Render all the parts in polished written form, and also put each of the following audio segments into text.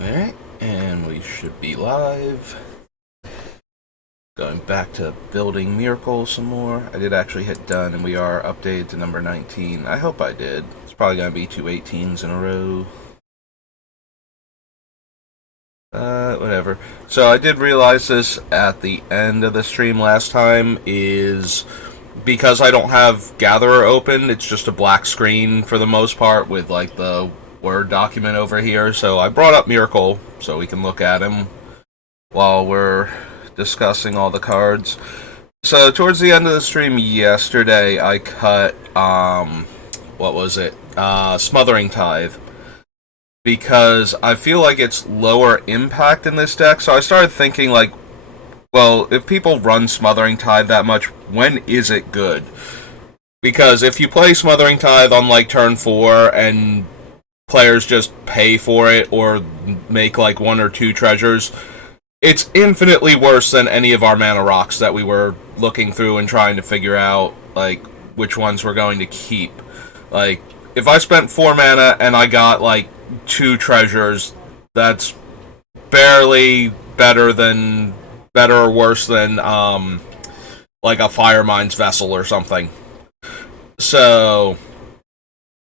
Alright, and we should be live. Going back to building Myrkul some more. I did actually hit done, and we are updated to number 19. I hope I did. It's probably going to be two 18s in a row. Whatever. So I did realize this at the end of the stream last time, is because I don't have Gatherer open, it's just a black screen for the most part with like the Word document over here. So I brought up Myrkul so we can look at him while we're discussing all the cards. So towards the end of the stream yesterday, I cut, what was it? Smothering Tithe. Because I feel like it's lower impact in this deck, so I started thinking, like, well, if people run Smothering Tithe that much, when is it good? Because if you play Smothering Tithe on, like, turn 4, and players just pay for it, or make, like, 1 or 2 treasures, it's infinitely worse than any of our mana rocks that we were looking through and trying to figure out, like, which ones we're going to keep. Like, if I spent 4 mana and I got, like, 2 treasures, that's barely better or worse than like a Firemind's Vessel or something. So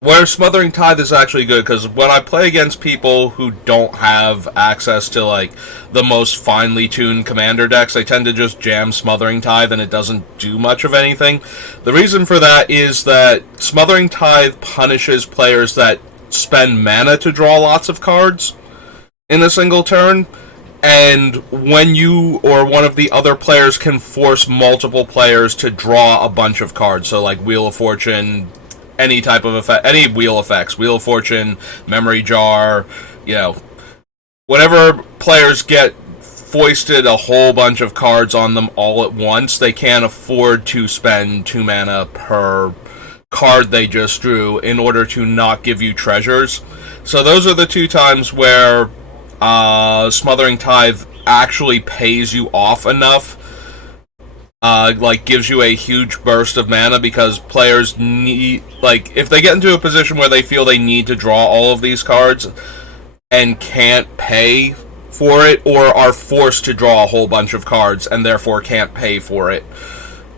where Smothering Tithe is actually good, because when I play against people who don't have access to like the most finely tuned commander decks, they tend to just jam Smothering Tithe and it doesn't do much of anything. The reason for that is that Smothering Tithe punishes players that spend mana to draw lots of cards in a single turn, and when you or one of the other players can force multiple players to draw a bunch of cards, so like Wheel of Fortune, any type of effect, any wheel effects, Wheel of Fortune, Memory Jar, you know, whenever players get foisted a whole bunch of cards on them all at once, they can't afford to spend 2 mana per card they just drew in order to not give you treasures. So those are the 2 times where Smothering Tithe actually pays you off enough, like gives you a huge burst of mana, because players need, like, if they get into a position where they feel they need to draw all of these cards and can't pay for it, or are forced to draw a whole bunch of cards and therefore can't pay for it,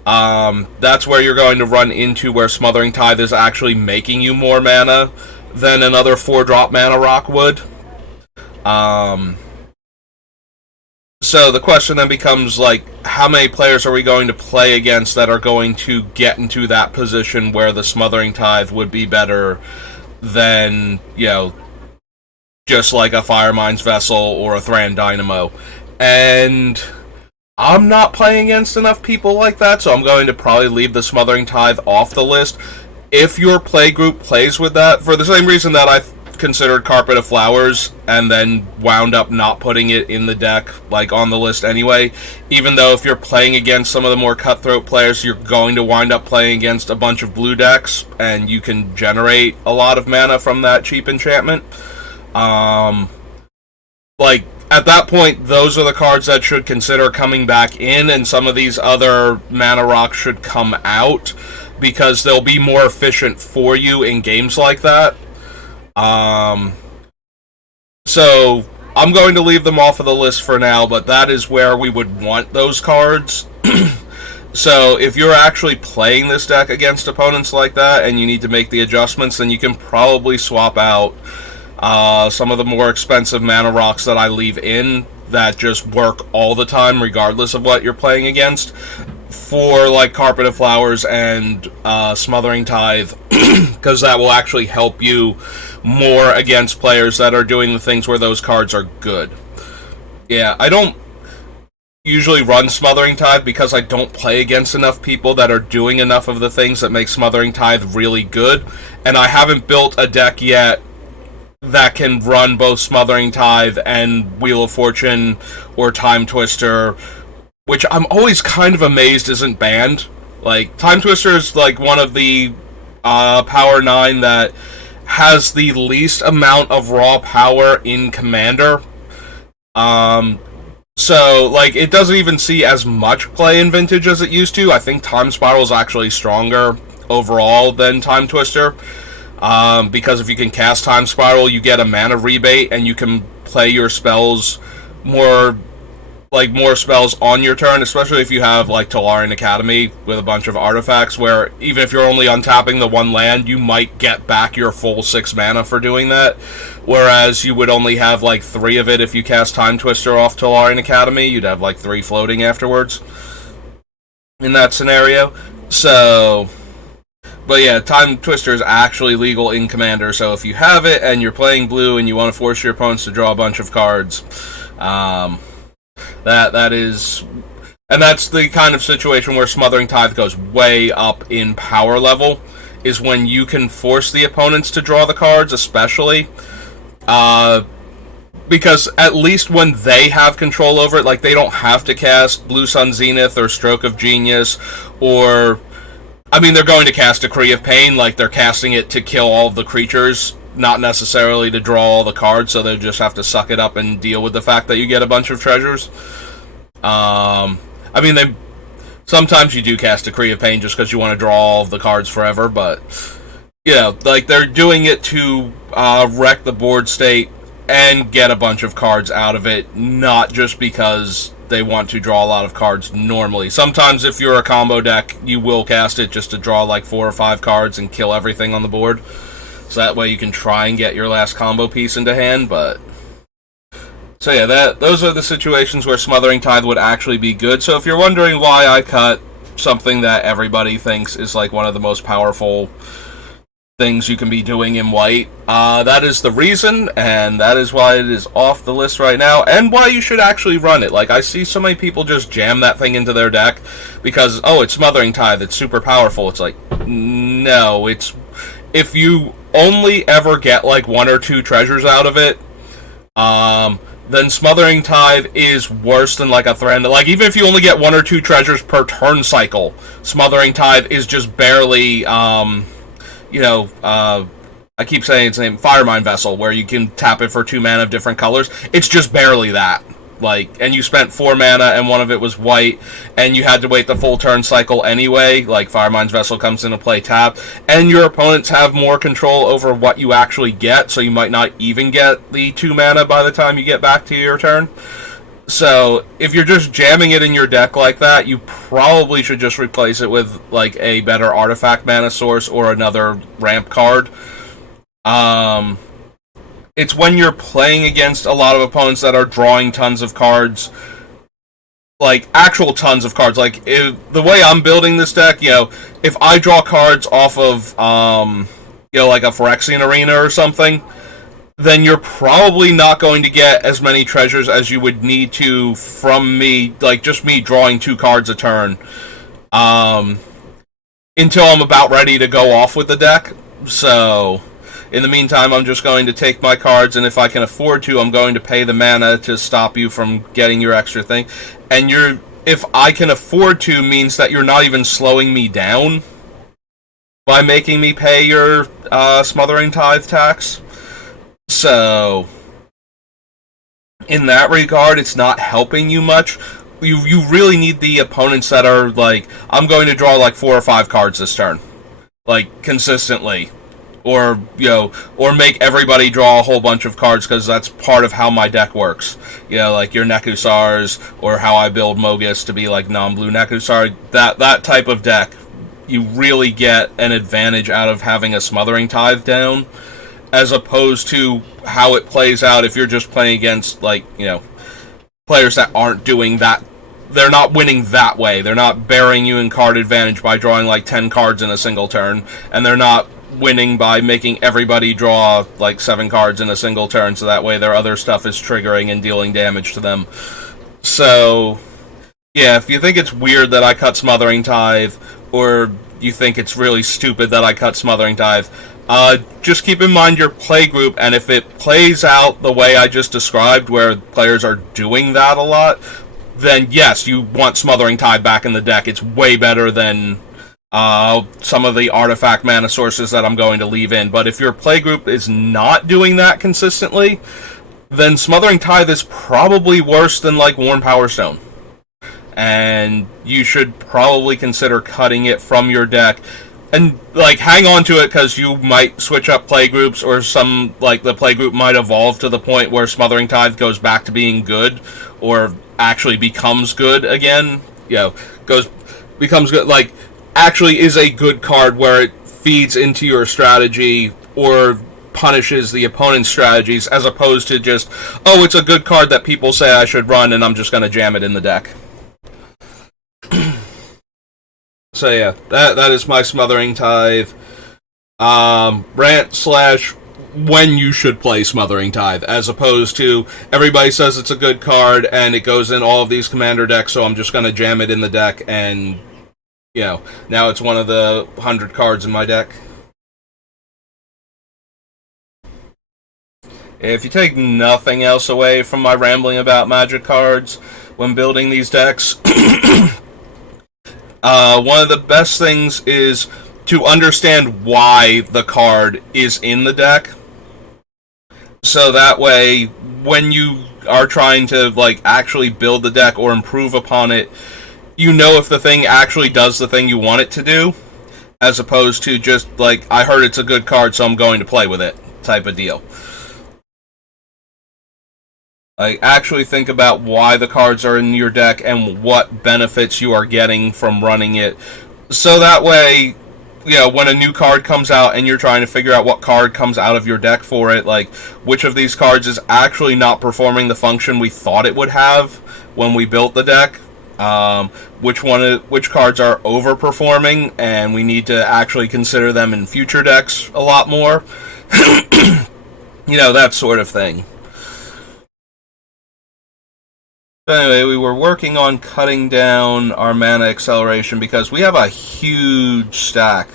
that's where you're going to run into where Smothering Tithe is actually making you more mana than another 4-drop mana rock would. So the question then becomes, like, how many players are we going to play against that are going to get into that position where the Smothering Tithe would be better than, you know, just like a Firemind's Vessel or a Thran Dynamo? And I'm not playing against enough people like that, so I'm going to probably leave the Smothering Tithe off the list. If your play group plays with that, for the same reason that I've considered Carpet of Flowers and then wound up not putting it in the deck, like on the list anyway, even though if you're playing against some of the more cutthroat players, you're going to wind up playing against a bunch of blue decks, and you can generate a lot of mana from that cheap enchantment. Like, at that point, those are the cards that should consider coming back in, and some of these other mana rocks should come out, because they'll be more efficient for you in games like that. So I'm going to leave them off of the list for now, but that is where we would want those cards. So if you're actually playing this deck against opponents like that, and you need to make the adjustments, then you can probably swap out some of the more expensive mana rocks that I leave in that just work all the time regardless of what you're playing against, for like Carpet of Flowers and Smothering Tithe, because that will actually help you more against players that are doing the things where those cards are good. Yeah, I don't usually run Smothering Tithe because I don't play against enough people that are doing enough of the things that make Smothering Tithe really good, and I haven't built a deck yet that can run both Smothering Tithe and Wheel of Fortune or Time Twister, which I'm always kind of amazed isn't banned. Like, Time Twister is like one of the Power 9 that has the least amount of raw power in Commander. So, like, it doesn't even see as much play in Vintage as it used to. I think Time Spiral is actually stronger overall than Time Twister. because if you can cast Time Spiral, you get a mana rebate, and you can play your spells more spells on your turn, especially if you have like Tolarian Academy with a bunch of artifacts, where even if you're only untapping the one land, you might get back your full 6 mana for doing that, whereas you would only have like 3 of it if you cast Time Twister off Tolarian Academy. You'd have like 3 floating afterwards in that scenario. So, but yeah, Time Twister is actually legal in Commander, so if you have it and you're playing blue and you want to force your opponents to draw a bunch of cards, that is, and that's the kind of situation where Smothering Tithe goes way up in power level, is when you can force the opponents to draw the cards, especially, because at least when they have control over it, like, they don't have to cast Blue Sun Zenith or Stroke of Genius, or, I mean, they're going to cast Decree of Pain, like, they're casting it to kill all of the creatures, not necessarily to draw all the cards, so they just have to suck it up and deal with the fact that you get a bunch of treasures. I mean, sometimes you do cast Decree of Pain just because you want to draw all of the cards forever, but, yeah, like, they're doing it to wreck the board state and get a bunch of cards out of it, not just because they want to draw a lot of cards normally. Sometimes if you're a combo deck, you will cast it just to draw like 4 or 5 cards and kill everything on the board. So that way you can try and get your last combo piece into hand, but... So yeah, those are the situations where Smothering Tithe would actually be good. So if you're wondering why I cut something that everybody thinks is like one of the most powerful things you can be doing in white, that is the reason, and that is why it is off the list right now, and why you should actually run it. Like, I see so many people just jam that thing into their deck because, oh, it's Smothering Tithe, it's super powerful. It's like, no, it's... If you only ever get like 1 or 2 treasures out of it, then Smothering Tithe is worse than like a Threat. Like, even if you only get 1 or 2 treasures per turn cycle, Smothering Tithe is just barely, I keep saying its name, Firemind Vessel, where you can tap it for 2 mana of different colors. It's just barely that. Like, and you spent 4 mana and 1 of it was white, and you had to wait the full turn cycle anyway. Like, Firemind's Vessel comes into play tapped, and your opponents have more control over what you actually get, so you might not even get the 2 mana by the time you get back to your turn. So, if you're just jamming it in your deck like that, you probably should just replace it with, like, a better artifact mana source or another ramp card. It's when you're playing against a lot of opponents that are drawing tons of cards, like, actual tons of cards. Like, the way I'm building this deck, if I draw cards off of, like a Phyrexian Arena or something, then you're probably not going to get as many treasures as you would need to from me, like, just me drawing 2 cards a turn, until I'm about ready to go off with the deck. So... in the meantime, I'm just going to take my cards, and if I can afford to, I'm going to pay the mana to stop you from getting your extra thing. And if I can afford to means that you're not even slowing me down by making me pay your Smothering Tithe tax. So, in that regard, it's not helping you much. You really need the opponents that are like, I'm going to draw like 4 or 5 cards this turn. Like, consistently. Or make everybody draw a whole bunch of cards, because that's part of how my deck works. Like your Nekusars, or how I build Mogus to be like non-blue Nekusar. That type of deck, you really get an advantage out of having a Smothering Tithe down, as opposed to how it plays out if you're just playing against, like, players that aren't doing that. They're not winning that way. They're not burying you in card advantage by drawing like 10 cards in a single turn, and they're not winning by making everybody draw like 7 cards in a single turn, so that way their other stuff is triggering and dealing damage to them. So, yeah, if you think it's weird that I cut Smothering Tithe, or you think it's really stupid that I cut Smothering Tithe, just keep in mind your play group, and if it plays out the way I just described, where players are doing that a lot, then yes, you want Smothering Tithe back in the deck. It's way better than some of the artifact mana sources that I'm going to leave in. But if your playgroup is not doing that consistently, then Smothering Tithe is probably worse than like Worn Power Stone. And you should probably consider cutting it from your deck. and like hang on to it because you might switch up play groups, or some like the play group might evolve to the point where Smothering Tithe goes back to being good, or actually becomes good again. You know, goes becomes good, like actually is a good card where it feeds into your strategy or punishes the opponent's strategies, as opposed to just, oh, it's a good card that people say I should run and I'm just going to jam it in the deck. So yeah, that is my Smothering Tithe rant slash when you should play Smothering Tithe, as opposed to everybody says it's a good card and it goes in all of these commander decks, so I'm just going to jam it in the deck, and you know, now it's one of the 100 cards in my deck. If you take nothing else away from my rambling about Magic cards when building these decks, one of the best things is to understand why the card is in the deck. So that way, when you are trying to like actually build the deck or improve upon it, you know if the thing actually does the thing you want it to do, as opposed to just like, I heard it's a good card, so I'm going to play with it type of deal. Like, actually think about why the cards are in your deck and what benefits you are getting from running it. So that way, you know, when a new card comes out and you're trying to figure out what card comes out of your deck for it, like, which of these cards is actually not performing the function we thought it would have when we built the deck, which cards are overperforming, and we need to actually consider them in future decks a lot more. You know, that sort of thing. But anyway, we were working on cutting down our mana acceleration because we have a huge stack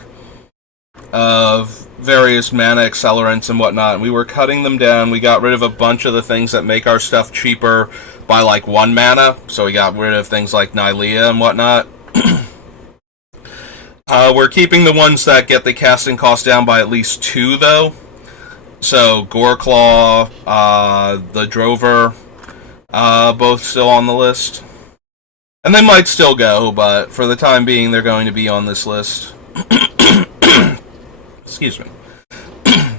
of various mana accelerants and whatnot. And we were cutting them down. We got rid of a bunch of the things that make our stuff cheaper by like 1 mana. So we got rid of things like Nylea and whatnot. We're keeping the ones that get the casting cost down by at least 2, though. So Goreclaw, the Drover, both still on the list. And they might still go, but for the time being, they're going to be on this list. Excuse me.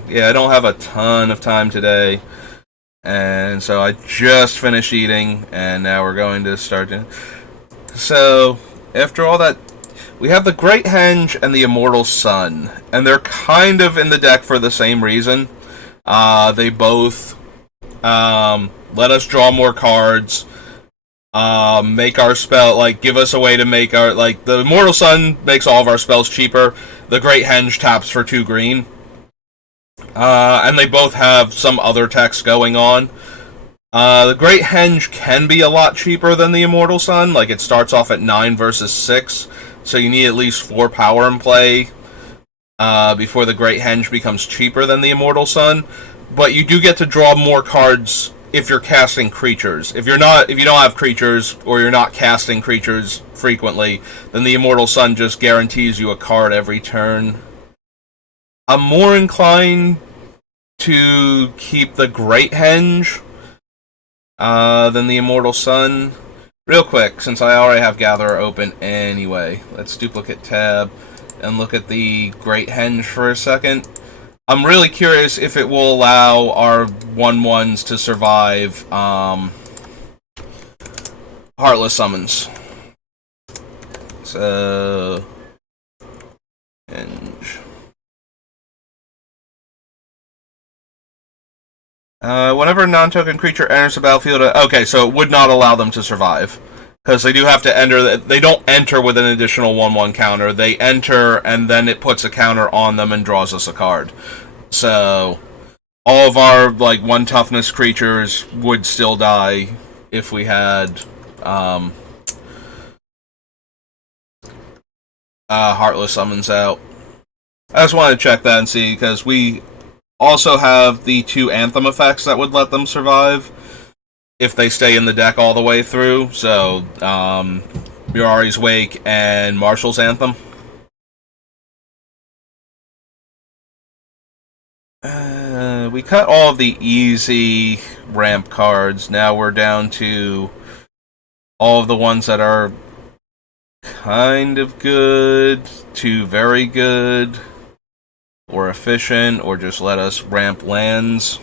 Yeah, I don't have a ton of time today. And so I just finished eating, and now we're going to start. So, after all that, we have the Great Henge and the Immortal Sun. And they're kind of in the deck for the same reason. They both let us draw more cards, make our spell, like, give us a way to make our, like, the Immortal Sun makes all of our spells cheaper. The Great Henge taps for 2 green. And they both have some other text going on. The Great Henge can be a lot cheaper than the Immortal Sun. Like, it starts off at 9 versus 6, so you need at least 4 power in play before the Great Henge becomes cheaper than the Immortal Sun. But you do get to draw more cards if you're casting creatures. If you don't have creatures, or you're not casting creatures frequently, then the Immortal Sun just guarantees you a card every turn. I'm more inclined to keep the Great Henge than the Immortal Sun. Real quick, since I already have Gatherer open anyway, let's duplicate tab and look at the Great Henge for a second. I'm really curious if it will allow our 1/1s to survive Heartless Summons. So, Henge. Whenever a non-token creature enters the battlefield... Okay, so it would not allow them to survive. Because they do have to enter... They don't enter with an additional 1/1 counter. They enter, and then it puts a counter on them and draws us a card. So, all of our, like, 1 toughness creatures would still die if we had... Heartless Summons out. I just wanted to check that and see, because we also have the 2 Anthem effects that would let them survive if they stay in the deck all the way through. So, Mirari's Wake and Marshall's Anthem. We cut all of the easy ramp cards. Now we're down to all of the ones that are kind of good to very good, or efficient, or just let us ramp lands.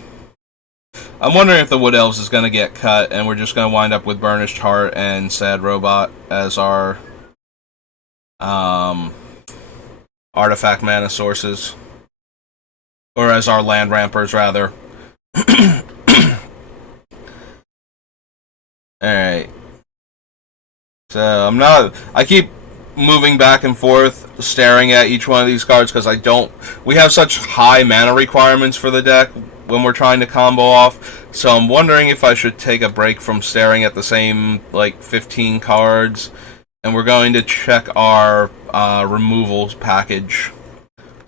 I'm wondering if the Wood Elves is going to get cut, and we're just going to wind up with Burnished Heart and Sad Robot as our artifact mana sources. Or as our land rampers, rather. Alright. So, I keep moving back and forth, staring at each one of these cards, because we have such high mana requirements for the deck when we're trying to combo off, so I'm wondering if I should take a break from staring at the same, 15 cards, and we're going to check our removals package,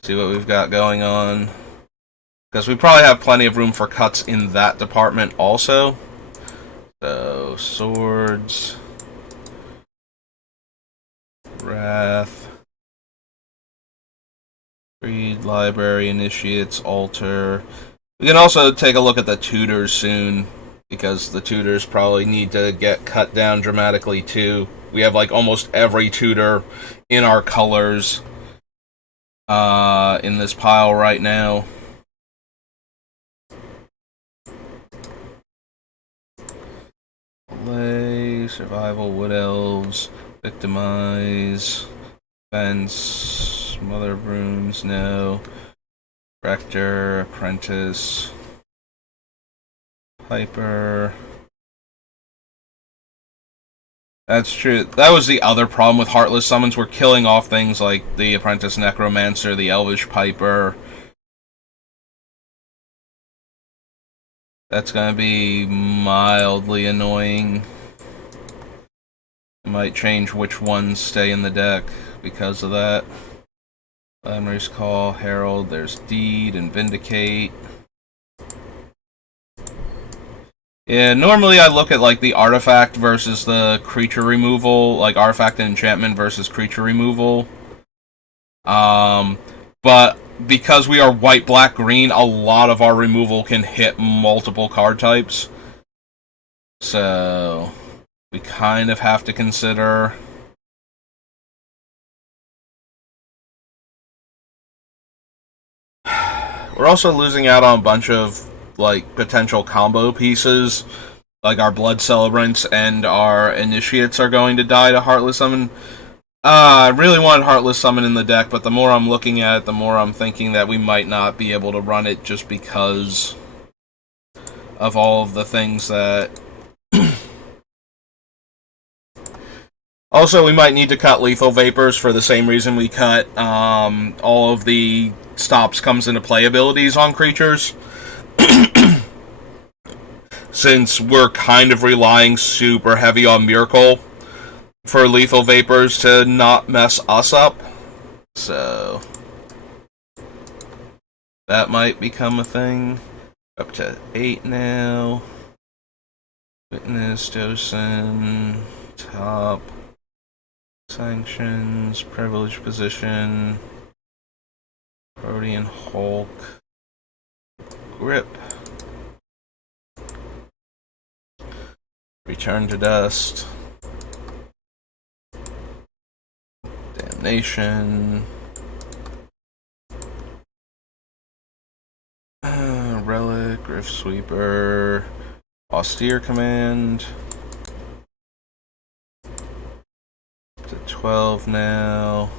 see what we've got going on, because we probably have plenty of room for cuts in that department also. So, swords, Wrath, Creed, Library, Initiates, Altar. We can also take a look at the tutors soon, because the tutors probably need to get cut down dramatically too. We have almost every tutor in our colors in this pile right now. Lay, Survival, Wood Elves, Victimize, Fence, Mother of Runes, no. Rector, Apprentice, Piper. That's true. That was the other problem with Heartless Summons. We're killing off things like the Apprentice Necromancer, the Elvish Piper. That's gonna be mildly annoying. I might change which ones stay in the deck because of that. Glamorous Call, Herald, there's Deed and Vindicate. Yeah, normally I look at the artifact versus the creature removal, artifact and enchantment versus creature removal. But because we are white, black, green, a lot of our removal can hit multiple card types. So we kind of have to consider. We're also losing out on a bunch of potential combo pieces. Our Blood Celebrants and our Initiates are going to die to Heartless Summon. I really wanted Heartless Summon in the deck, but the more I'm looking at it, the more I'm thinking that we might not be able to run it just because of all of the things that... Also, we might need to cut Lethal Vapors for the same reason we cut all of the stops comes into play abilities on creatures. Since we're kind of relying super heavy on Myrkul for Lethal Vapors to not mess us up. So that might become a thing. Up to 8 now. Witness, Docent, top. Sanctions, Privileged Position. Protean Hulk. Grip. Return to Dust. Damnation. Relic, Griff Sweeper. Austere Command. To 12 now.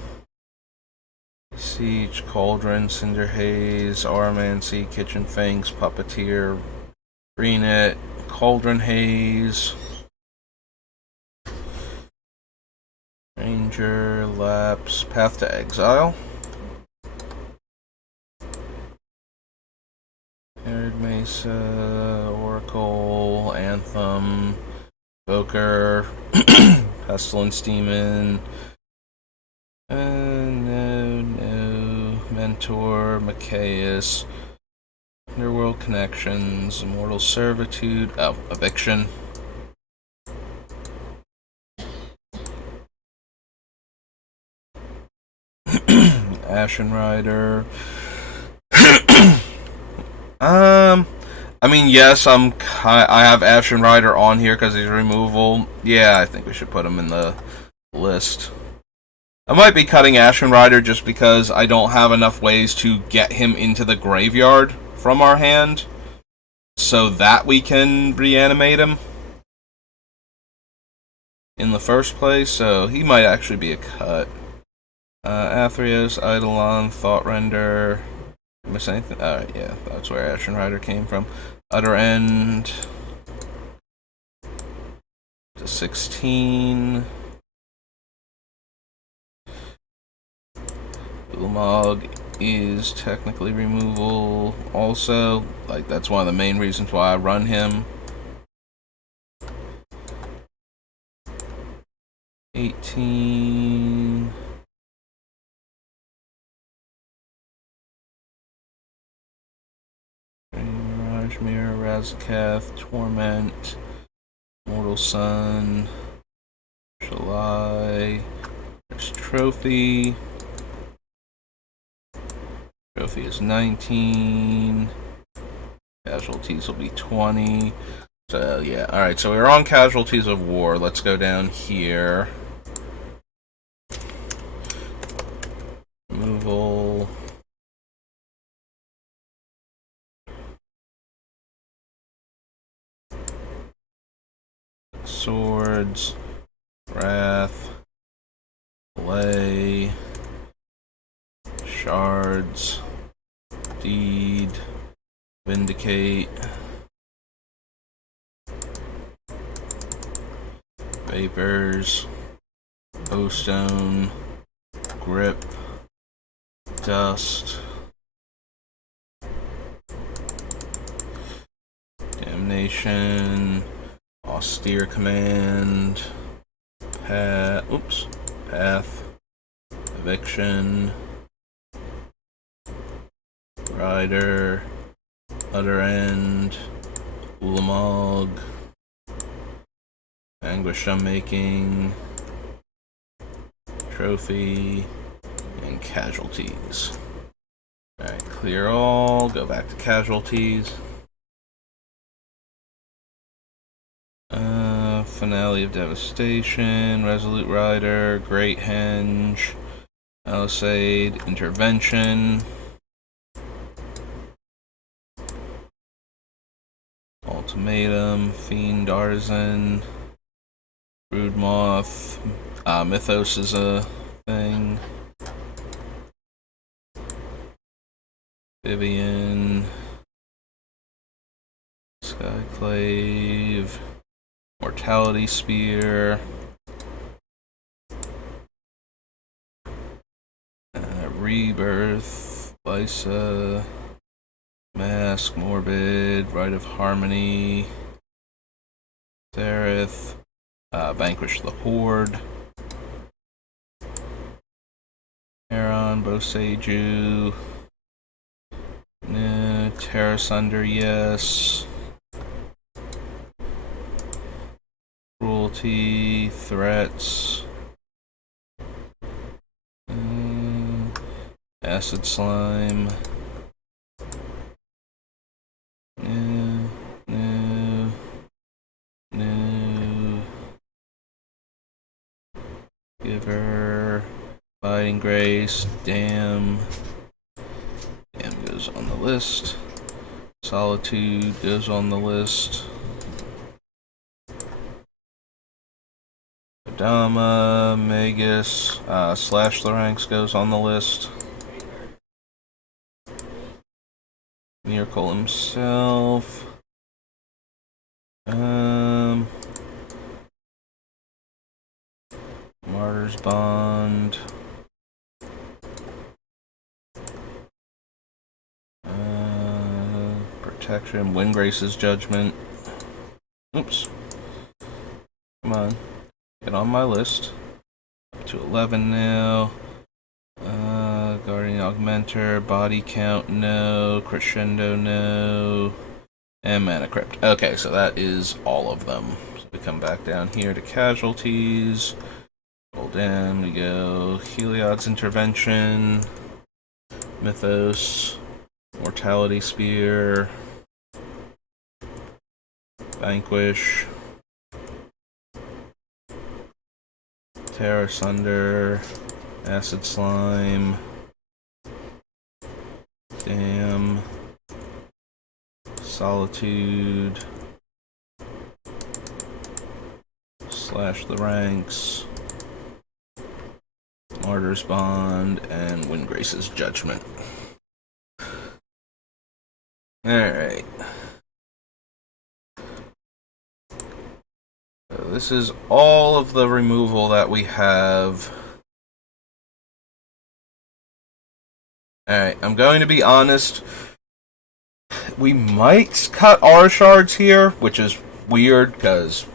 Siege, Cauldron, Cinder Haze, Aromancy, Kitchen Fangs, Puppeteer, Greenet, Cauldron Haze, Ranger, Lapse, Path to Exile, Arid Mesa, Oracle, Anthem, Evoker, Pestilence Demon, no, Mentor, Machias, Underworld Connections, Immortal Servitude, Eviction. Ashen Rider. I mean, yes, I have Ashen Rider on here because he's removal. Yeah, I think we should put him in the list. I might be cutting Ashen Rider just because I don't have enough ways to get him into the graveyard from our hand so that we can reanimate him in the first place, so he might actually be a cut. Athreos, Eidolon, Thought Render. Miss anything? Alright, yeah, that's where Ashen Rider came from. Utter End to 16. Ulamog is technically removal also. Like, that's one of the main reasons why I run him. 18. Mirror, Razakath, Torment, Mortal Sun, Shalai. There's Trophy. Trophy is 19. Casualties will be 20. So, yeah. Alright, so we're on Casualties of War. Let's go down here. Removal. Swords. Wrath. Play. Shards. Deed. Vindicate. Vapors. O-Stone. Grip. Dust. Damnation. Austere Command. Path. Eviction. Rider. Utter End. Ulamog. Anguish Unmaking. Trophy. And Casualties. Alright, clear all. Go back to Casualties. Finale of Devastation. Resolute Rider. Great Henge. Alisade. Intervention. Ultimatum. Fiend Artisan. Broodmoth. Mythos is a thing. Vivian. Skyclave. Mortality Spear. Rebirth. Lysa. Mask. Morbid. Rite of Harmony. Sereth. Vanquish the Horde. Heron. Boseiju. No. Terra Sunder, yes. Cruelty. Threats. Acid Slime. No. Giver. Abiding Grace. Damn. Damn goes on the list. Solitude goes on the list. Adama, Magus, Slash the Ranks goes on the list. Myrkul himself. Martyr's Bond. Protection. Windgrace's Judgment. Oops. Come on. Get on my list. Up to 11 now. Guardian Augmenter. Body Count, no. Crescendo, no. And Mana Crypt. Okay, so that is all of them. So we come back down here to Casualties. Roll down, we go Heliod's Intervention. Mythos. Mortality Spear. Vanquish. Terra Sunder. Acid Slime. Damn. Solitude. Slash the Ranks. Martyr's Bond. And Windgrace's Judgment. Alright. So this is all of the removal that we have. Alright, I'm going to be honest. We might cut Aura Shards here, which is weird, because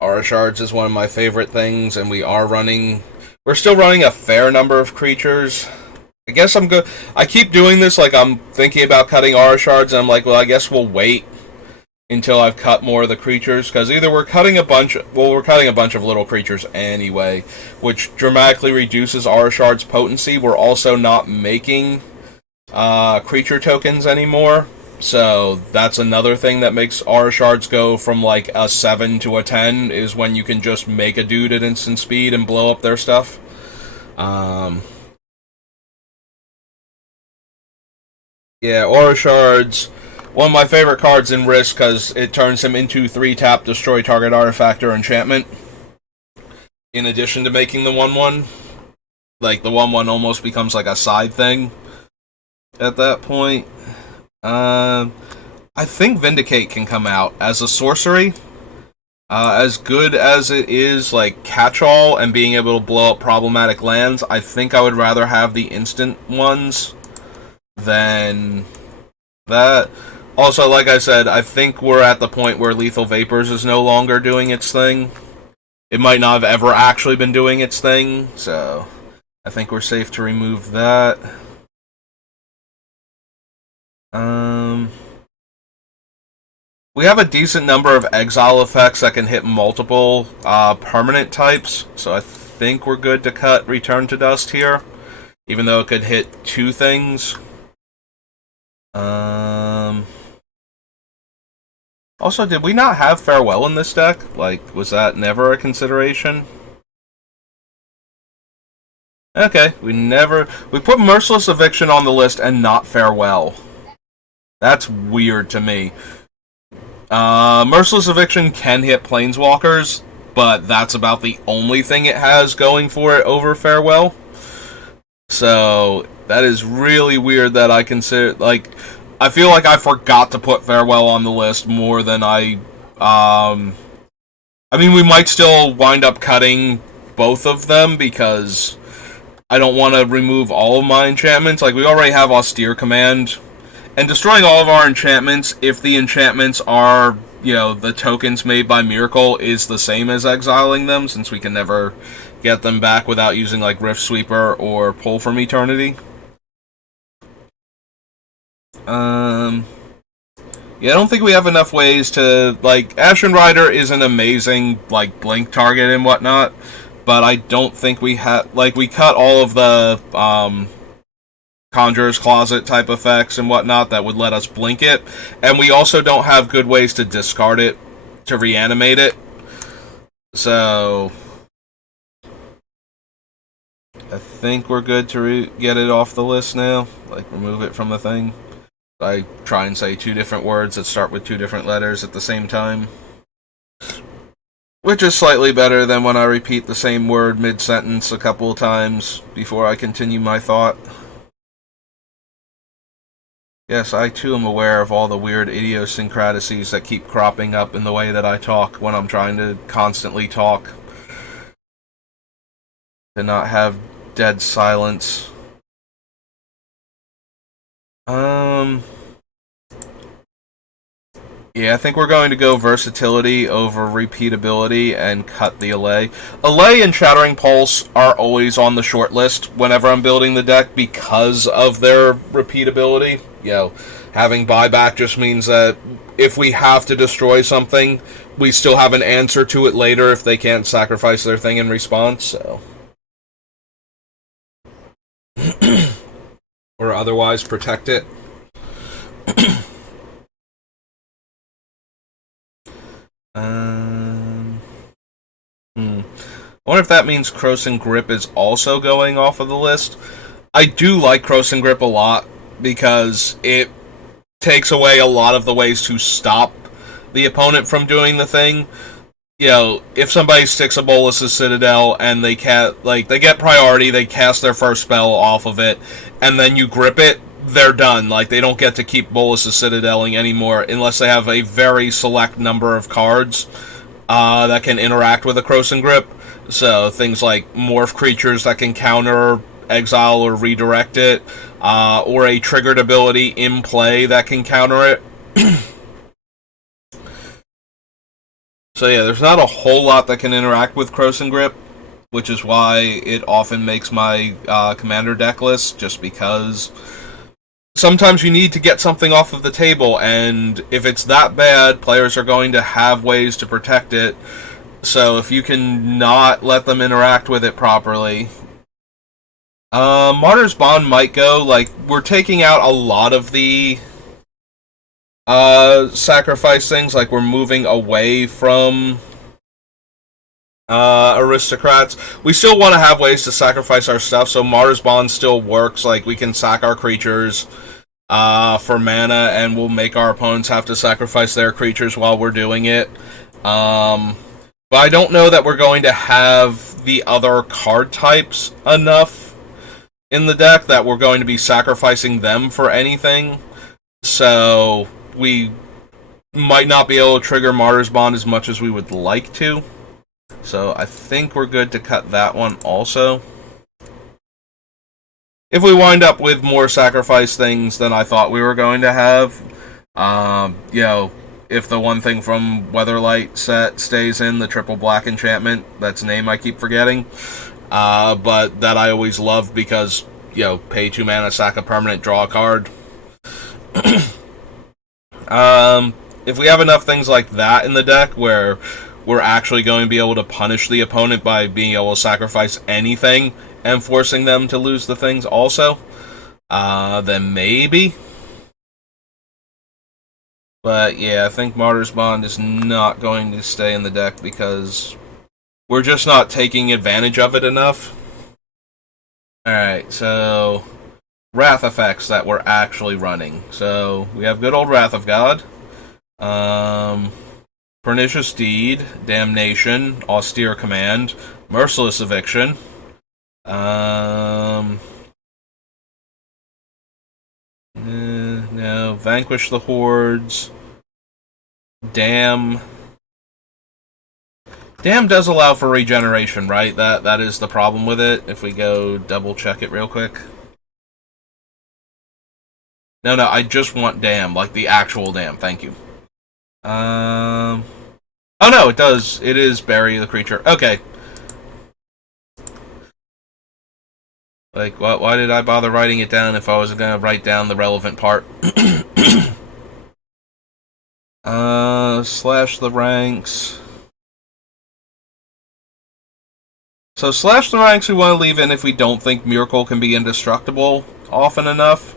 Aura Shards is one of my favorite things, and we're still running a fair number of creatures. I guess I'm good. I keep doing this, like I'm thinking about cutting Aura Shards, and I'm like, well, I guess we'll wait until I've cut more of the creatures, because either we're cutting a bunch of little creatures anyway, which dramatically reduces Aura Shard's potency. We're also not making creature tokens anymore, so that's another thing that makes Aura Shards go from like a 7 to a 10, is when you can just make a dude at instant speed and blow up their stuff. Yeah, Aura Shards, one of my favorite cards in Risk, because it turns him into 3-tap, destroy target artifact or enchantment. In addition to making the 1/1. Like, the 1/1 almost becomes like a side thing at that point. I think Vindicate can come out as a sorcery. As good as it is, like, catch-all and being able to blow up problematic lands, I think I would rather have the instant ones than that. Also, like I said, I think we're at the point where Lethal Vapors is no longer doing its thing. It might not have ever actually been doing its thing, so I think we're safe to remove that. We have a decent number of exile effects that can hit multiple permanent types, so I think we're good to cut Return to Dust here, even though it could hit 2 things. Also, did we not have Farewell in this deck? Like, was that never a consideration? Okay, we put Merciless Eviction on the list and not Farewell. That's weird to me. Merciless Eviction can hit Planeswalkers, but that's about the only thing it has going for it over Farewell. So, that is really weird that I consider, like, I feel like I forgot to put Farewell on the list more than I mean, we might still wind up cutting both of them, because I don't want to remove all of my enchantments. Like, we already have Austere Command, and destroying all of our enchantments, if the enchantments are, you know, the tokens made by Myrkul, is the same as exiling them, since we can never get them back without using, like, Rift Sweeper or Pull from Eternity. Yeah, I don't think we have enough ways to, like, Ashen Rider is an amazing, like, blink target and whatnot, but I don't think we have, like, we cut all of the, Conjurer's Closet type effects and whatnot that would let us blink it, and we also don't have good ways to discard it, to reanimate it, so I think we're good to get it off the list now, like, remove it from the thing. I try and say 2 different words that start with 2 different letters at the same time. Which is slightly better than when I repeat the same word mid-sentence a couple of times before I continue my thought. Yes, I too am aware of all the weird idiosyncrasies that keep cropping up in the way that I talk when I'm trying to constantly talk. To not have dead silence. Yeah, I think we're going to go versatility over repeatability and cut the Allay. Allay and Shattering Pulse are always on the short list whenever I'm building the deck because of their repeatability. You know, having buyback just means that if we have to destroy something, we still have an answer to it later if they can't sacrifice their thing in response, so. Or otherwise protect it. I wonder if that means Croson Grip is also going off of the list. I do like Croson Grip a lot because it takes away a lot of the ways to stop the opponent from doing the thing. You know, if somebody sticks a Bolus's Citadel and they they get priority, they cast their first spell off of it, and then you grip it, they're done. Like, they don't get to keep Bolus's Citadeling anymore unless they have a very select number of cards that can interact with a Croson Grip. So things like morph creatures that can counter, exile, or redirect it, or a triggered ability in play that can counter it. So yeah, there's not a whole lot that can interact with Croson Grip, which is why it often makes my commander deck list, just because sometimes you need to get something off of the table, and if it's that bad, players are going to have ways to protect it. So if you can not let them interact with it properly... Martyr's Bond might go. Like, we're taking out a lot of the sacrifice things. Like, we're moving away from aristocrats. We still want to have ways to sacrifice our stuff, so Martyr's Bond still works. Like, we can sack our creatures for mana, and we'll make our opponents have to sacrifice their creatures while we're doing it. But I don't know that we're going to have the other card types enough in the deck that we're going to be sacrificing them for anything. So we might not be able to trigger Martyr's Bond as much as we would like to. So I think we're good to cut that one also. If we wind up with more sacrifice things than I thought we were going to have, you know, if the one thing from Weatherlight set stays in, the triple black enchantment, that's a name I keep forgetting, but that I always love because, you know, pay 2 mana, sack a permanent, draw a card. If we have enough things like that in the deck where we're actually going to be able to punish the opponent by being able to sacrifice anything and forcing them to lose the things also, then maybe. But yeah, I think Martyr's Bond is not going to stay in the deck because we're just not taking advantage of it enough. Alright, so Wrath effects that we're actually running. So we have good old Wrath of God, Pernicious Deed, Damnation, Austere Command, Merciless Eviction, no, Vanquish the Hordes, Damn. Damn does allow for regeneration, right? That is the problem with it. If we go double check it real quick. No, I just want Damn, like the actual Damn, thank you. Oh no, it does. It is bury the creature. Okay. Like, why did I bother writing it down if I was going to write down the relevant part? Slash the ranks. So slash the ranks we want to leave in if we don't think Myrkul can be indestructible often enough.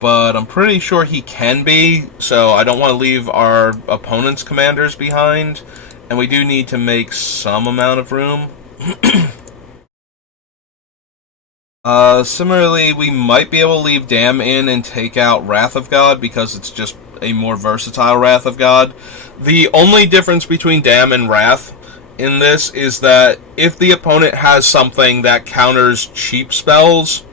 But I'm pretty sure he can be, so I don't want to leave our opponent's commanders behind. And we do need to make some amount of room. Similarly, we might be able to leave Damn in and take out Wrath of God because it's just a more versatile Wrath of God. The only difference between Damn and Wrath in this is that if the opponent has something that counters cheap spells,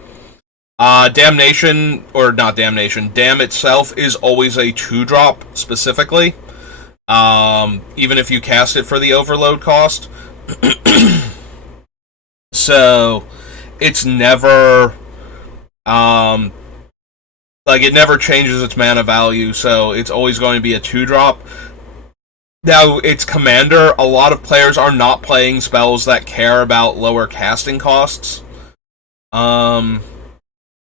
Damnation, or not Damnation, Damn itself is always a 2-drop specifically, even if you cast it for the overload cost. So it's never, like, it never changes its mana value, so it's always going to be a 2-drop. Now, its commander, a lot of players are not playing spells that care about lower casting costs.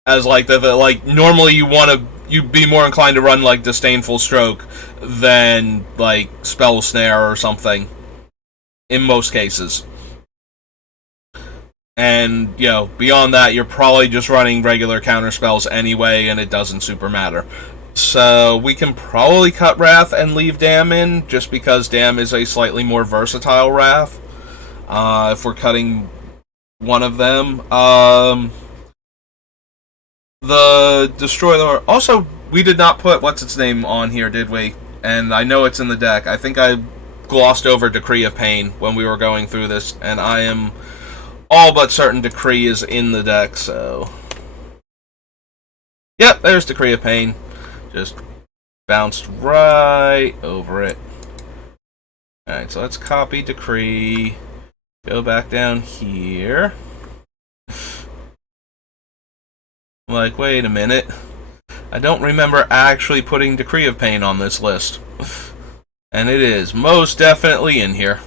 As, like, like, normally you'd be more inclined to run, like, Disdainful Stroke than, like, Spell Snare or something, in most cases. And, you know, beyond that, you're probably just running regular counter spells anyway, and it doesn't super matter. So we can probably cut Wrath and leave Dam in, just because Dam is a slightly more versatile Wrath. If we're cutting one of them. The Destroyer... Also, we did not put what's-its-name on here, did we? And I know it's in the deck. I think I glossed over Decree of Pain when we were going through this, and I am all but certain Decree is in the deck, so... Yep, there's Decree of Pain. Just bounced right over it. Alright, so let's copy Decree. Go back down here. Like, wait a minute. I don't remember actually putting Decree of Pain on this list. And it is most definitely in here.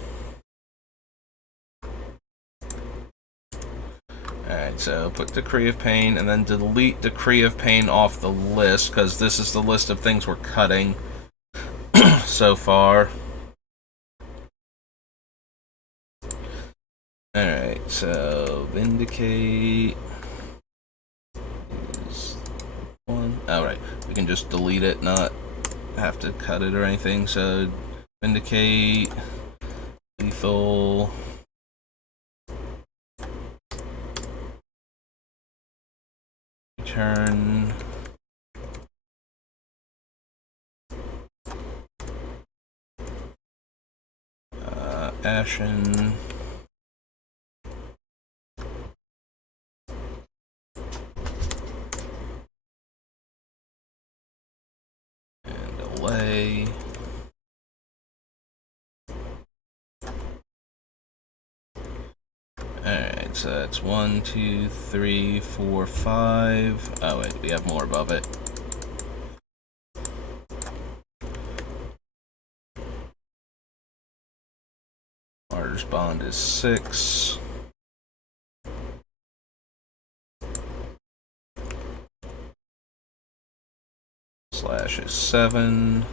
Alright, so put Decree of Pain and then delete Decree of Pain off the list, because this is the list of things we're cutting so far. Alright, so Vindicate is one. Alright, we can just delete it, not have to cut it or anything. So Vindicate, Lethal, Return, Ashen, and Delay. Alright, so that's 1, 2, 3, 4, 5. Oh wait, we have more above it. Martyr's Bond is 6. Slash is 7.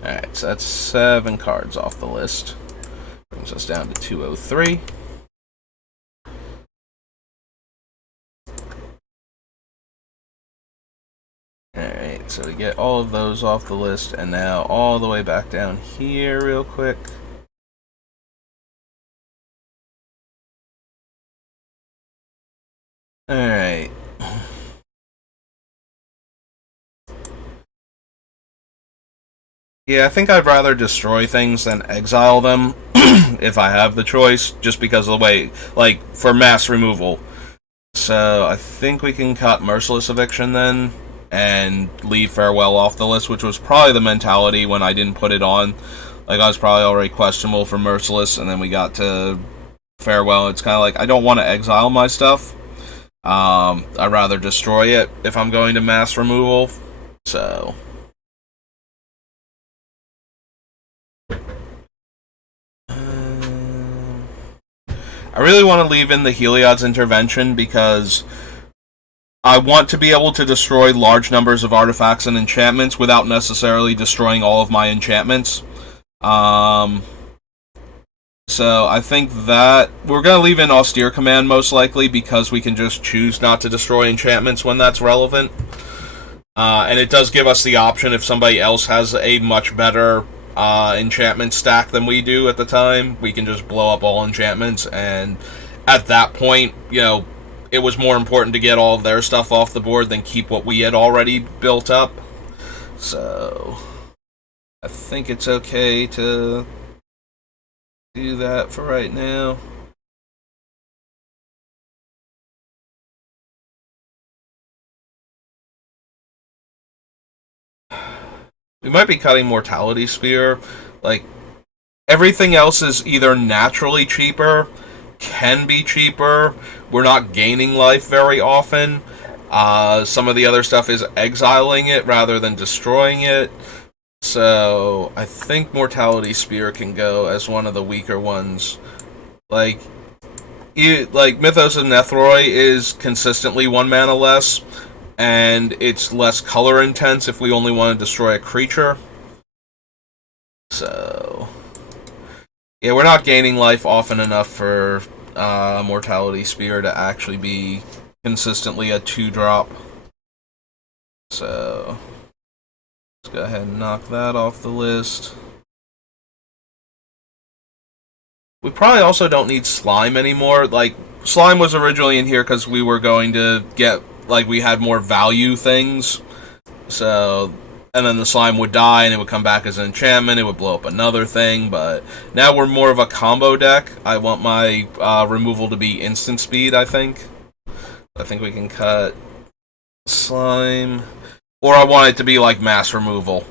Alright, so that's 7 cards off the list. Brings us down to 203. Alright, so we get all of those off the list, and now all the way back down here real quick. Alright. Yeah, I think I'd rather destroy things than exile them, if I have the choice, just because of the way, like, for mass removal. So, I think we can cut Merciless Eviction then, and leave Farewell off the list, which was probably the mentality when I didn't put it on. Like, I was probably already questionable for Merciless, and then we got to Farewell. It's kind of like, I don't want to exile my stuff. I'd rather destroy it if I'm going to mass removal, so... I really want to leave in the Heliod's Intervention because I want to be able to destroy large numbers of artifacts and enchantments without necessarily destroying all of my enchantments. So I think that we're going to leave in Austere Command most likely because we can just choose not to destroy enchantments when that's relevant. And it does give us the option if somebody else has a much better enchantment stack than we do at the time. We can just blow up all enchantments, and at that point, you know, it was more important to get all of their stuff off the board than keep what we had already built up. So I think it's okay to do that for right now. We might be cutting Mortality Spear. Like, everything else is either naturally cheaper, can be cheaper, we're not gaining life very often. Some of the other stuff is exiling it rather than destroying it. So, I think Mortality Spear can go as one of the weaker ones. Like Mythos of Nethroi is consistently 1 mana less, and it's less color intense if we only want to destroy a creature. So, yeah, we're not gaining life often enough for Mortality Spear to actually be consistently a 2-drop. So let's go ahead and knock that off the list. We probably also don't need slime anymore. Like, slime was originally in here because we were going to get, like, we had more value things. So, and then the slime would die and it would come back as an enchantment. It would blow up another thing. But now we're more of a combo deck. I want my removal to be instant speed, I think. I think we can cut slime. Or I want it to be like mass removal.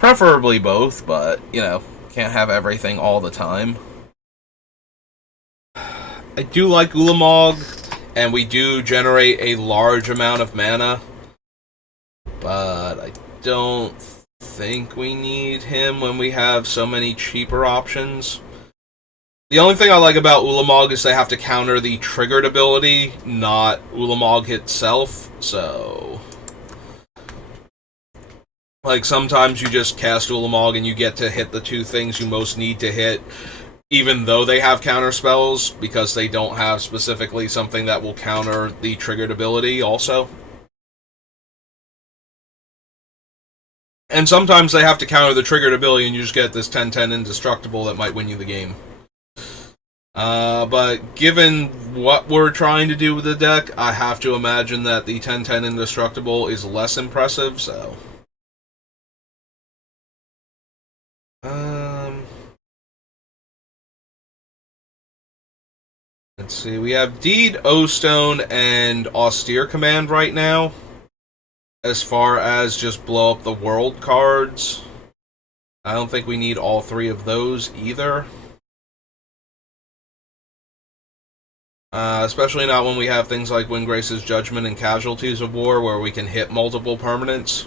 Preferably both, but, you know, can't have everything all the time. I do like Ulamog, and we do generate a large amount of mana, but I don't think we need him when we have so many cheaper options. The only thing I like about Ulamog is they have to counter the triggered ability, not Ulamog itself, so... Like, sometimes you just cast Ulamog and you get to hit the two things you most need to hit, even though they have counter spells, because they don't have specifically something that will counter the triggered ability also. And sometimes they have to counter the triggered ability and you just get this 10-10 indestructible that might win you the game. But given what we're trying to do with the deck, I have to imagine that the 10-10 indestructible is less impressive, so... Let's see, we have Deed, O-Stone, and Austere Command right now. As far as just blow up the world cards. I don't think we need all three of those either. Especially not when we have things like Windgrace's Judgment and Casualties of War, where we can hit multiple permanents.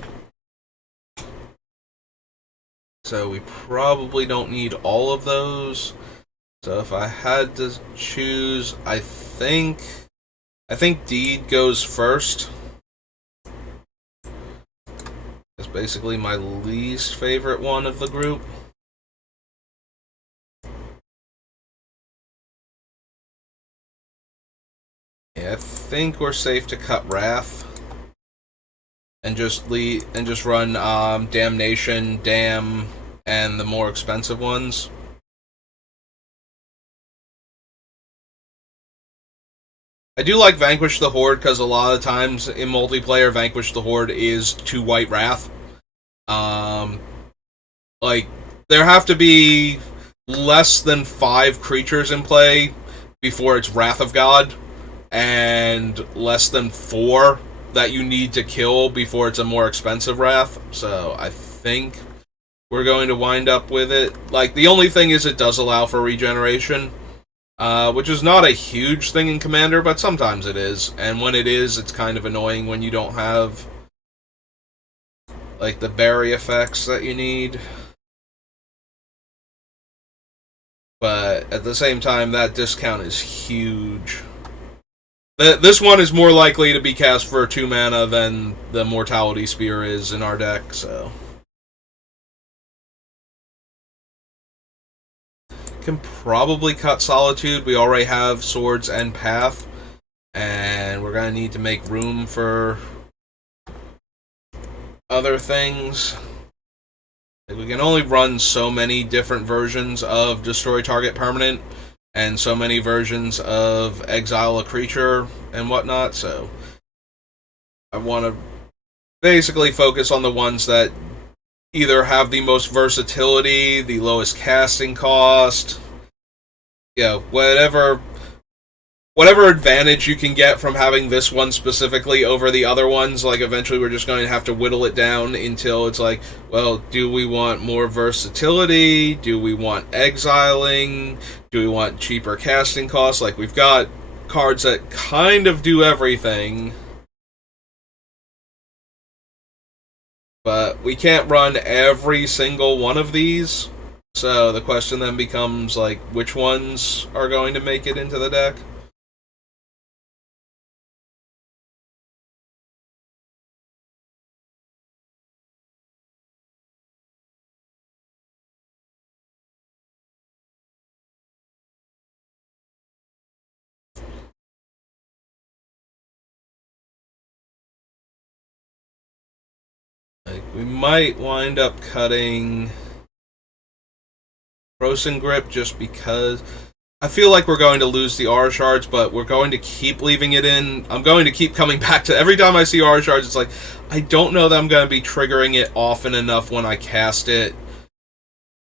So we probably don't need all of those. So if I had to choose, I think Deed goes first. It's basically my least favorite one of the group. Yeah, I think we're safe to cut Wrath. And just run Damnation, Damn, and the more expensive ones. I do like Vanquish the Horde because a lot of times in multiplayer, Vanquish the Horde is 2 white Wrath. Like, there have to be less than 5 creatures in play before it's Wrath of God, and less than 4 that you need to kill before it's a more expensive Wrath. So I think we're going to wind up with it. Like, the only thing is it does allow for regeneration, which is not a huge thing in Commander, but sometimes it is. And when it is, it's kind of annoying when you don't have, like, the berry effects that you need. But at the same time, that discount is huge. This one is more likely to be cast for 2 mana than the Mortality Spear is in our deck, so... Can probably cut Solitude. We already have Swords and Path, and we're going to need to make room for other things. We can only run so many different versions of Destroy Target Permanent, and so many versions of Exile a Creature and whatnot, so I want to basically focus on the ones that either have the most versatility, the lowest casting cost, whatever advantage you can get from having this one specifically over the other ones. Like, eventually we're just going to have to whittle it down until it's like, well, do we want more versatility? Do we want exiling? Do we want cheaper casting costs? Like, we've got cards that kind of do everything, but we can't run every single one of these. So the question then becomes, like, which ones are going to make it into the deck? We might wind up cutting Frozen Grip just because I feel like we're going to lose the aura shards, but we're going to keep leaving it in. I'm going to keep coming back to every time I see aura shards. It's like I don't know that I'm going to be triggering it often enough when I cast it.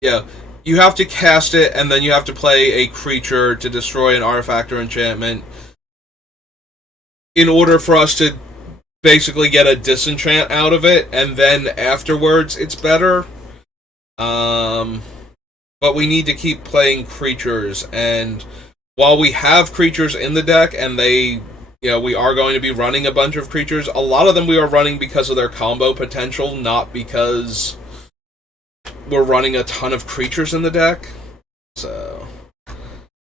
Yeah, you have to cast it, and then you have to play a creature to destroy an artifact or enchantment in order for us to basically get a disenchant out of it, and then afterwards it's better. But we need to keep playing creatures, and while we have creatures in the deck, and they, we are going to be running a bunch of creatures, a lot of them we are running because of their combo potential, not because we're running a ton of creatures in the deck. So,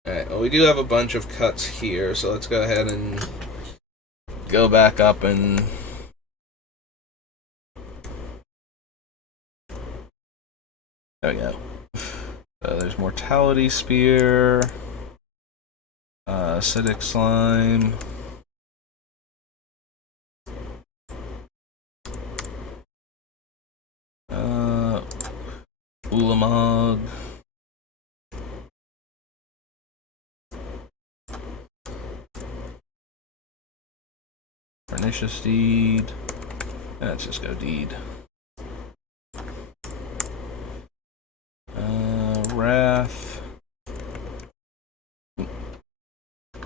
alright, well, we do have a bunch of cuts here, so let's go ahead and go back up and there we go. There's Mortality Spear, Acidic Slime, Ulamog, Pernicious Deed. Let's just go Deed. Wrath.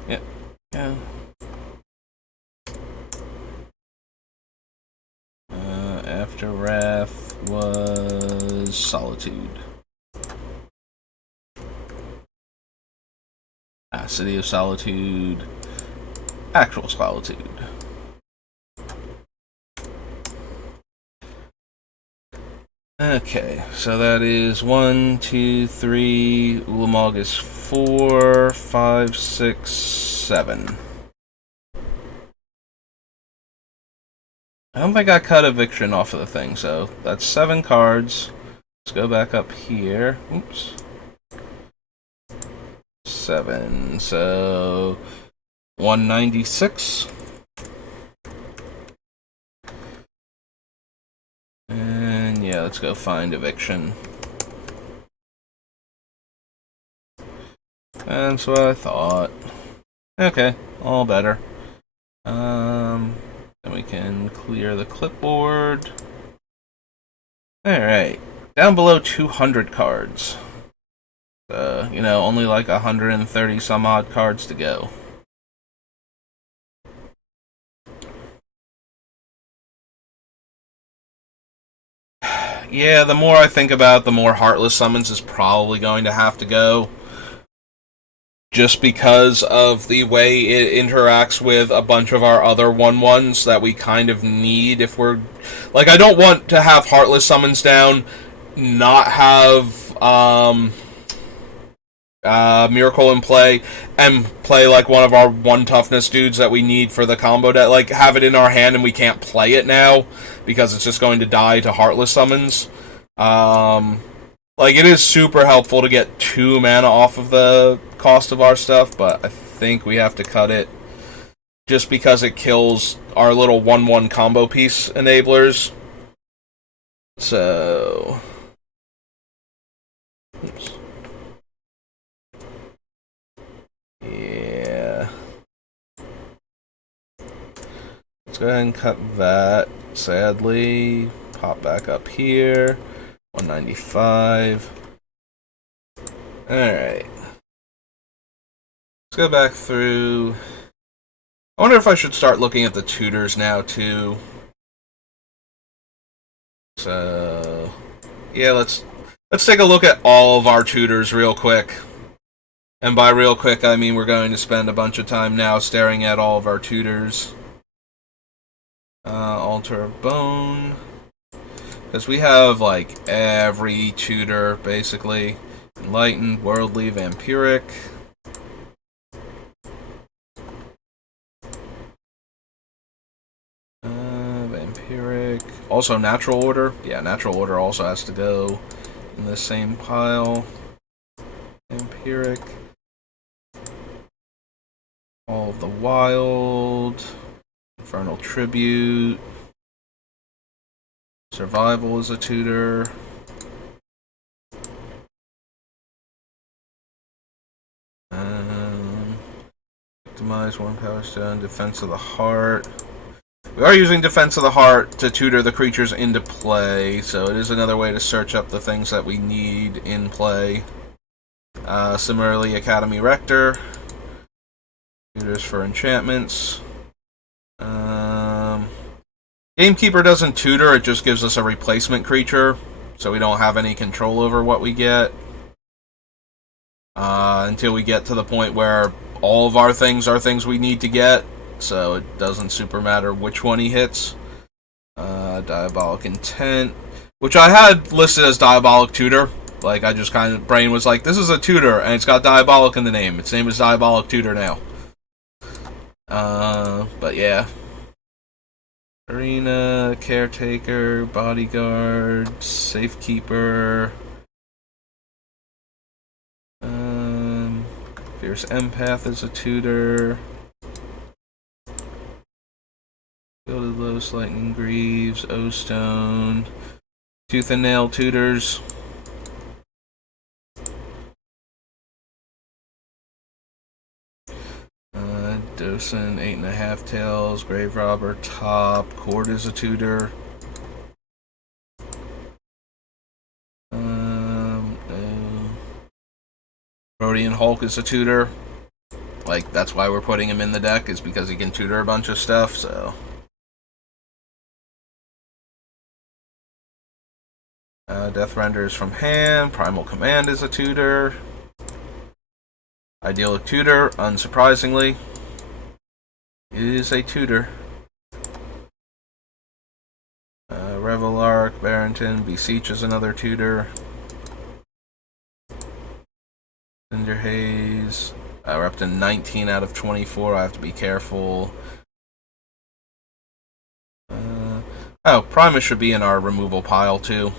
Yep. Yeah. After Wrath was Solitude. City of Solitude. Actual Solitude. Okay, so that is 1, 2, 3. Ulamog is 4, 5, 6, 7. I don't think I cut Eviction off of the thing, so that's 7 cards. Let's go back up here. Oops. 7, so 196. And yeah, let's go find Eviction. That's what I thought. Okay, all better. Then we can clear the clipboard. Alright, down below 200 cards. Only like 130 some odd cards to go. Yeah, the more I think about it, the more Heartless Summons is probably going to have to go. Just because of the way it interacts with a bunch of our other 1/1s that we kind of need if we're... Like, I don't want to have Heartless Summons down, not have Myrkul in play, and play like one of our 1 toughness dudes that we need for the combo deck. Like, have it in our hand and we can't play it now because it's just going to die to Heartless Summons. Like, it is super helpful to get 2 mana off of the cost of our stuff, but I think we have to cut it just because it kills our little 1/1 combo piece enablers. So... Oops. Yeah. Let's go ahead and cut that, sadly. Pop back up here. 195. Alright. Let's go back through. I wonder if I should start looking at the tutors now, too. So, yeah, let's take a look at all of our tutors real quick. And by real quick, I mean we're going to spend a bunch of time now staring at all of our tutors. Altar of Bone. Because we have, like, every tutor, basically. Enlightened, Worldly, Vampiric. Vampiric. Also, Natural Order. Yeah, Natural Order also has to go in the same pile. Vampiric. All of the Wild. Infernal Tribute. Survival is a tutor. Optimize 1 power stone. Defense of the heart. We are using Defense of the Heart to tutor the creatures into play, so it is another way to search up the things that we need in play. Similarly, Academy Rector. Tutors for enchantments. Gamekeeper doesn't tutor, it just gives us a replacement creature, so we don't have any control over what we get. Until we get to the point where all of our things are things we need to get, so it doesn't super matter which one he hits. Diabolic Intent, which I had listed as Diabolic Tutor. Like, I just kind of, brain was like, this is a tutor, and it's got Diabolic in the name. Its name is Diabolic Tutor now. But yeah. Arena, Caretaker, Bodyguard, Safekeeper. Fierce Empath is a tutor. Gilded Lotus, Lightning Greaves, O-Stone. Tooth and Nail tutors. Docent, 8.5 Tails, Grave Robber, Top, Cord is a tutor. Rhodian Hulk is a tutor. Like, that's why we're putting him in the deck, is because he can tutor a bunch of stuff, so. Death Renders from hand. Primal Command is a tutor. Idyllic Tutor, unsurprisingly, is a tutor. Revelark, Barrington, Beseech is another tutor. Cinder Haze. We're up to 19 out of 24. I have to be careful. Primus should be in our removal pile, too.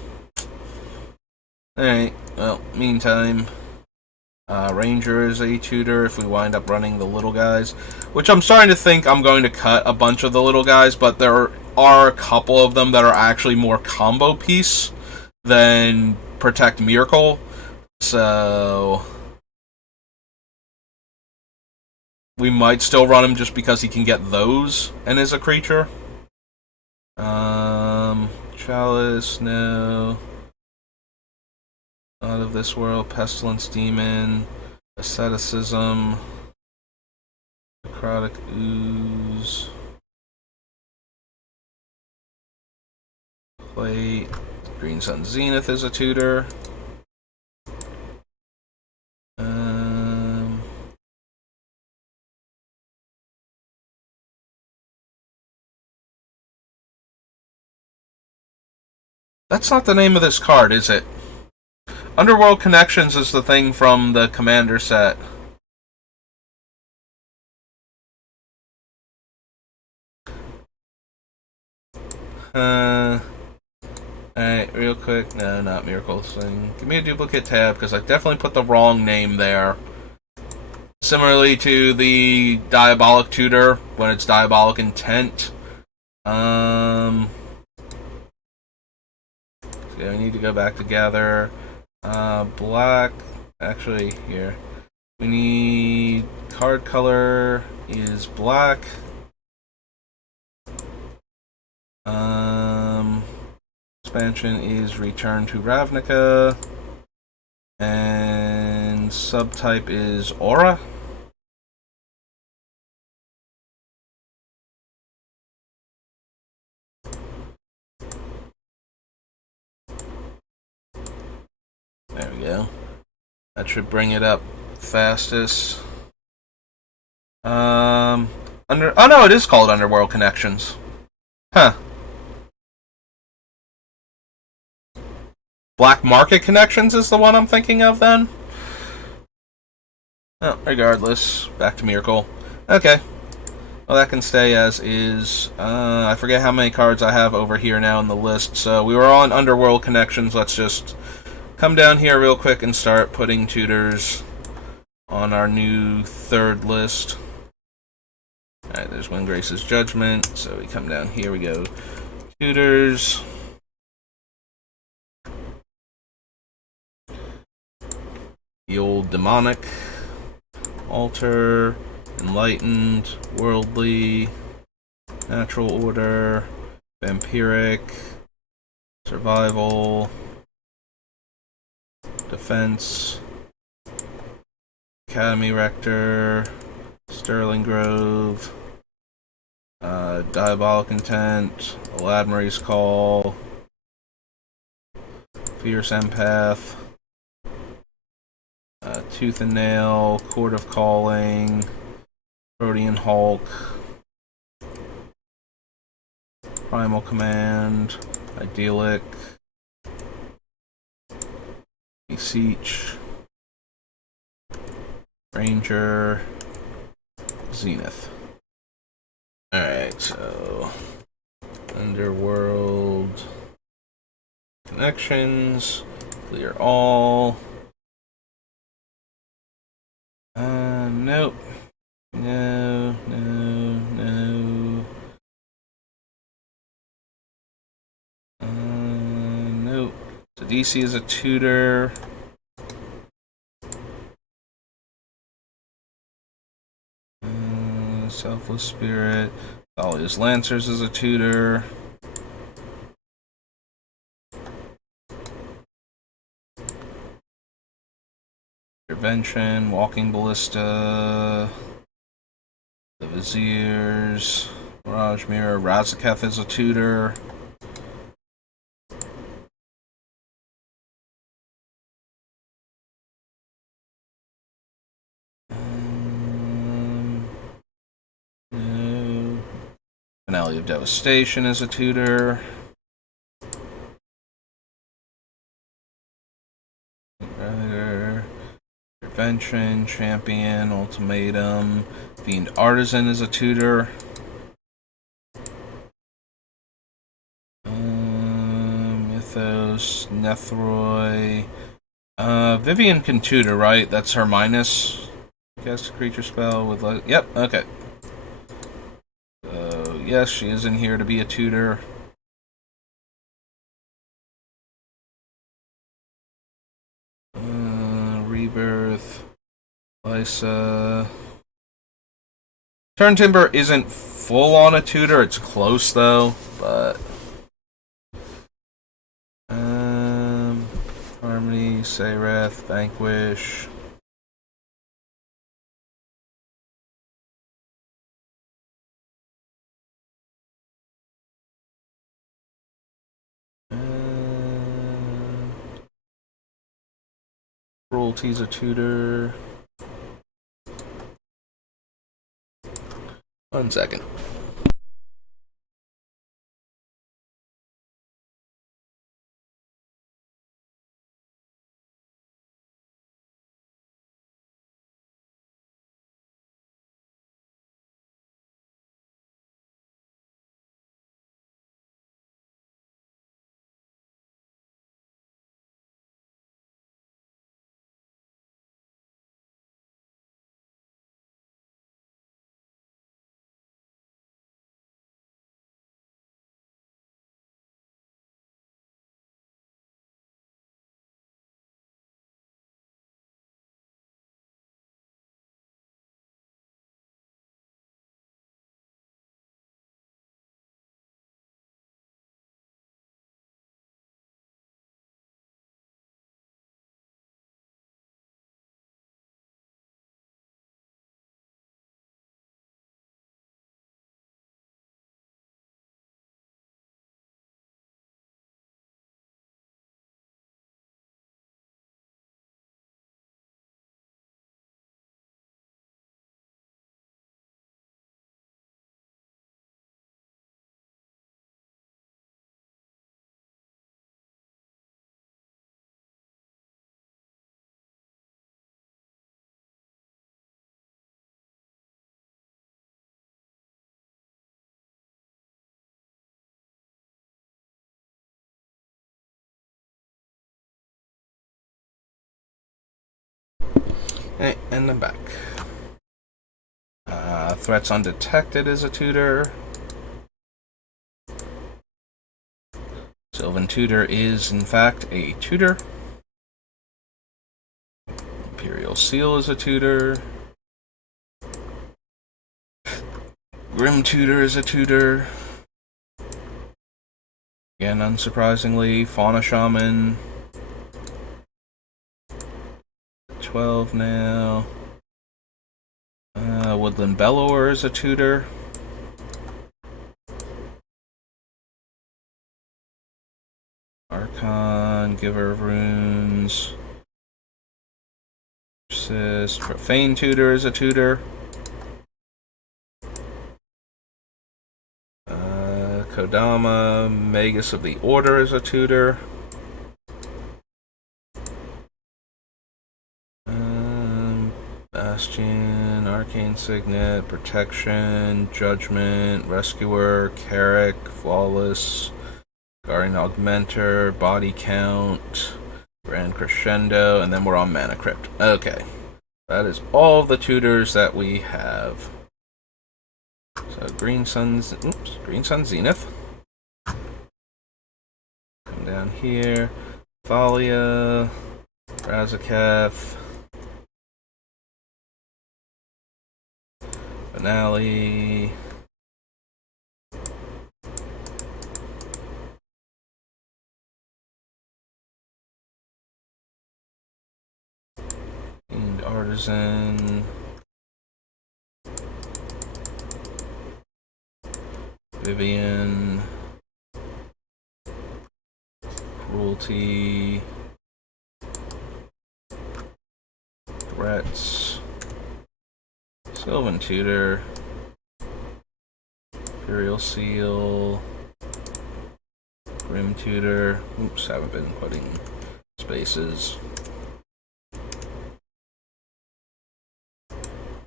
Alright, well, meantime, Ranger is a tutor if we wind up running the little guys. Which I'm starting to think I'm going to cut a bunch of the little guys, but there are a couple of them that are actually more combo piece than Protect Myrkul. So we might still run him just because he can get those and is a creature. Chalice, no. Out of This World, Pestilence Demon, Asceticism, Necrotic Ooze, Plate, Green Sun Zenith is a tutor. That's not the name of this card, is it? Underworld Connections is the thing from the Commander set. Alright, real quick. No, not Myrkul thing. Give me a duplicate tab, because I definitely put the wrong name there. Similarly to the Diabolic Tutor, when it's Diabolic Intent. So we need to go back together. Black. Actually, here. We need card color is black. Expansion is Return to Ravnica. And subtype is Aura. There we go. That should bring it up fastest. Oh no, it is called Underworld Connections. Huh. Black Market Connections is the one I'm thinking of then? Oh, regardless. Back to Myrkul. Okay. Well, that can stay as is. I forget how many cards I have over here now in the list. So we were on Underworld Connections. Let's just come down here real quick and start putting tutors on our new third list. Alright, there's Windgrace's Judgment. So we come down here, we go tutors. demonic, alter, enlightened, worldly, natural order, vampiric, survival, defense, academy rector, sterling grove, diabolic intent, Aladmary's call, fierce empath, tooth and nail, court of calling, Protean Hulk, primal command, idyllic, beseech, ranger, zenith. Alright, so underworld connections, clear all. Nope. No. Nope. So DC is a tutor. Selfless Spirit. Thalia's Lancers is a tutor. Intervention, Walking Ballista, the Viziers, Mirage Mirror, Razaketh is a tutor. No. Finale of Devastation is a tutor. Intervention, Champion, Ultimatum, Fiend Artisan is a tutor. Mythos, Nethroi. Vivian can tutor, right? That's her minus. Cast a creature spell with. Yep, okay. So, yes, she is in here to be a tutor. Rebirth. Lysa. Turn Timber isn't full on a tutor, it's close though, but. Harmony, Sereth, Vanquish. Cruelty's a tutor. 1 second. Hey, and I'm back. Threats Undetected is a tutor. Sylvan Tutor is, in fact, a tutor. Imperial Seal is a tutor. Grim Tutor is a tutor. Again, unsurprisingly, Fauna Shaman. 12 now. Woodland Bellower is a tutor. Archon, Giver of Runes. Persist. Profane Tutor is a tutor. Kodama, Magus of the Order is a tutor. Bastion, Arcane Signet, Protection, Judgment, Rescuer, Carrick, Flawless, Guardian Augmenter, Body Count, Grand Crescendo, and then we're on Mana Crypt. Okay. That is all the tutors that we have. So Green Sun Zenith. Come down here. Thalia, Razaketh, Finale, Fiend Artisan, Vivian, Cruelty, Threats, Sylvan Tutor, Imperial Seal, Grim Tutor. Oops, haven't been putting spaces.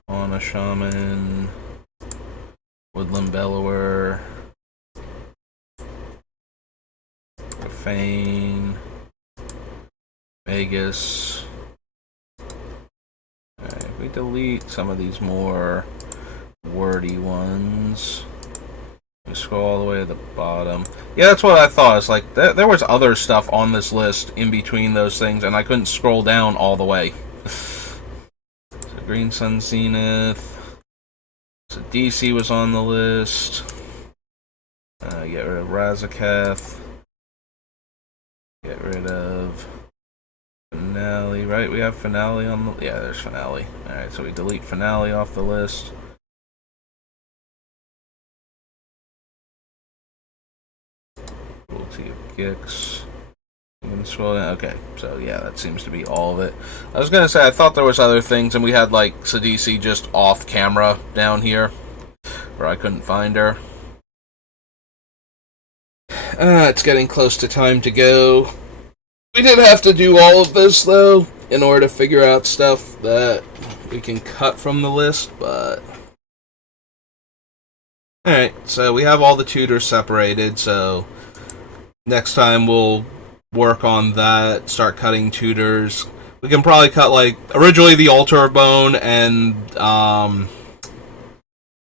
Fauna Shaman, Woodland Bellower, Profane, Vegas. Alright, if we delete some of these more wordy ones, we scroll all the way to the bottom. Yeah, that's what I thought. It's like there was other stuff on this list in between those things, and I couldn't scroll down all the way. So Green Sun Zenith. So DC was on the list. Get rid of Razaketh. Get rid of Finale, right? We have Finale on the... Yeah, there's Finale. Alright, so we delete Finale off the list. Cruelty of Gix. You can scroll down. Okay, so yeah, that seems to be all of it. I was gonna say, I thought there was other things, and we had, like, Sidisi just off camera down here, where I couldn't find her. It's getting close to time to go. We did have to do all of this, though, in order to figure out stuff that we can cut from the list, but... Alright, so we have all the tutors separated, so next time we'll work on that, start cutting tutors. We can probably cut, like, originally the Altar of Bone and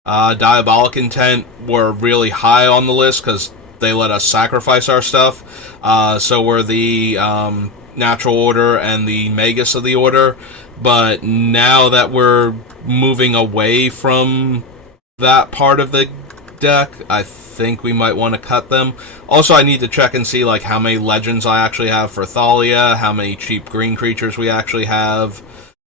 Diabolic Intent were really high on the list because they let us sacrifice our stuff. So were the Natural Order and the Magus of the Order. But now that we're moving away from that part of the deck, I think we might want to cut them. Also, I need to check and see like how many legends I actually have for Thalia, how many cheap green creatures we actually have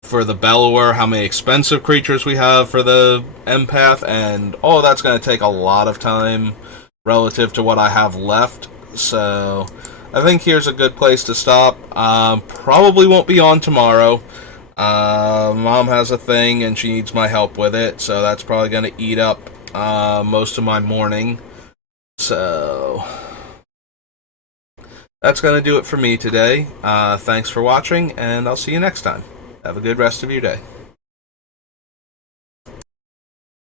for the Bellower, how many expensive creatures we have for the Empath, and all that's going to take a lot of time relative to what I have left. So I think here's a good place to stop. Probably won't be on tomorrow. Mom has a thing and she needs my help with it, so that's probably going to eat up most of my morning. So that's going to do it for me today. Thanks for watching, and I'll see you next time. Have a good rest of your day.